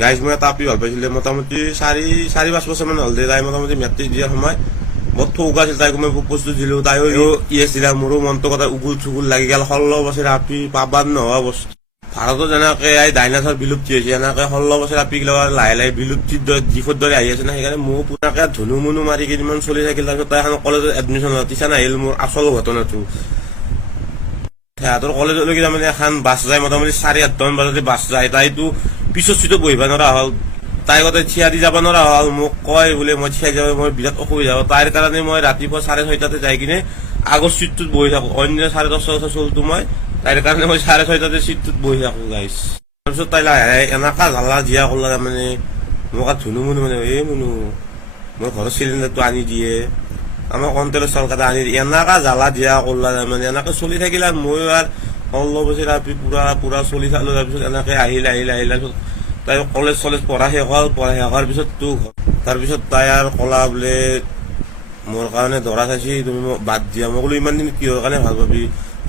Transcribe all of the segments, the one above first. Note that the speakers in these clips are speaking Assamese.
গাইজ মই এটা আপি ভাল পাইছিলে মোটামুটি 4-5 বছৰমান হ'ল দে। তাই মোটামুটি মেট্ৰিক দিয়াৰ সময় বহুত ঠৌকা আছিল। তাইকো মই প্ৰপ'জটো দিলোঁ, তাইও ইয়েছ দিলা। মোৰো মনটো কথা উগুল চুগুল লাগি গ'ল। 16 বছৰ আপি পাবাৰ নোহোৱা বস্তু। ভাৰতত যেনেকে এই ডাইনাছৰ বিলুপ্তি হৈছে, এনেকে 16 বছৰ আপীগিলা লাহে লাহে বিলুপ্তিৰ দিশৰ দৰে আহি আছে না। সেইকাৰণে মোৰ পুৰাকে ধুনু মুনু মাৰি কেইদিনমান চলি থাকিল। তাৰপিছত তাই এখন কলেজত এডমিশ্যন হ'ল। তিচান আহিল মোৰ আচল ঘটনাটো। সিহঁতৰ কলেজলৈকে তাৰমানে এখন বাছ যায়, মোটামুটি 8:30 মান বজাতে বাছ যায়। তাইতো পিছৰ চিটত বহিব নোৱাৰা হ'ল। তাই গোটেই থিয়া দি যাব নোৱাৰা হ'ল। মোক কয় বোলে মই থিয়াই যাব, মই বিৰাট অসুবিধা হ'ব। তাইৰ কাৰণে মই ৰাতিপুৱা 6:30 যাই কিনে আগৰ চিটটোত বহি থাকোঁ। অন্য 10:30 চলটো মই তাইৰ কাৰণে মই 6:30 চিটটোত বহি থাকোঁ গাইছ। তাৰপিছত তাই লাহে এনেকা জ্বালা জিয়া কৰলা তাৰমানে মোক আৰু ধুনু মুনু মানে মুনু মোৰ ঘৰৰ চিলিণ্ডাৰটো আনি দিয়ে, আমাৰ কণ্ট্ৰলৰ চাউলকেইটা আনি দিয়ে, এনেকা জ্বালা দিয়া কৰলা তাৰমানে। এনেকে চলি থাকিলে আৰু মই আৰু 16 বছৰ আপি পুৰা চলি থাকলোঁ। তাৰপিছত এনেকে আহিল তাৰপিছত তাই কলেজ চলেজ পঢ়া শেষ হোৱাৰ পিছততো তাৰপিছত তাই আৰু ক'লা বোলে মোৰ কাৰণে দৰা চাইছি, তুমি মোক বাদ দিয়া। মই ক'লো ইমান দিন কিহৰ কাৰণে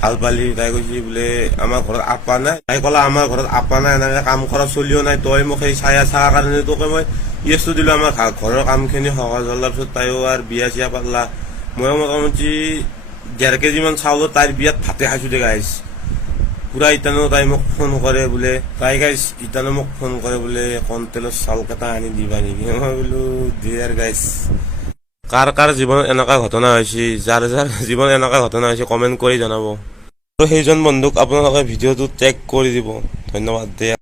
ভাল পালি? তাই কৈছি বোলে আমাৰ ঘৰত আপা নাই। তাই ক'লা আমাৰ ঘৰত আপা নাই, এনেকে কাম কৰা চলিও নাই, তই মোক সেই চাহ কাৰণে তোকে মই ইয়েছটো দিলোঁ। আমাৰ ঘৰৰ কামখিনি সহজ হ'ল। তাৰপিছত তাইও আৰু বিয়া চিয়া পাতলা। ময়ো মোটামুটি 1.5 কেজিমান চাউলত তাইৰ বিয়াত ভাতে খাইছোঁ দে গাইছ। পুৰা ইটানো তাই মোক ফোন কৰে বোলে, তাই গাইছ ইটানো মোক ফোন কৰে বোলে কণ্ট্ৰলৰ চাউলকেইটা আনি দিবা নেকি? মই বোলো দিয়াৰ গাইছ। কাৰ জীৱনত এনেকুৱা ঘটনা হৈছে, যাৰ জীৱনত এনেকুৱা ঘটনা হৈছে কমেণ্ট কৰি জনাব। আৰু সেইজন বন্ধুক আপোনালোকে ভিডিঅ'টো টেগ কৰি দিব। ধন্যবাদ দে।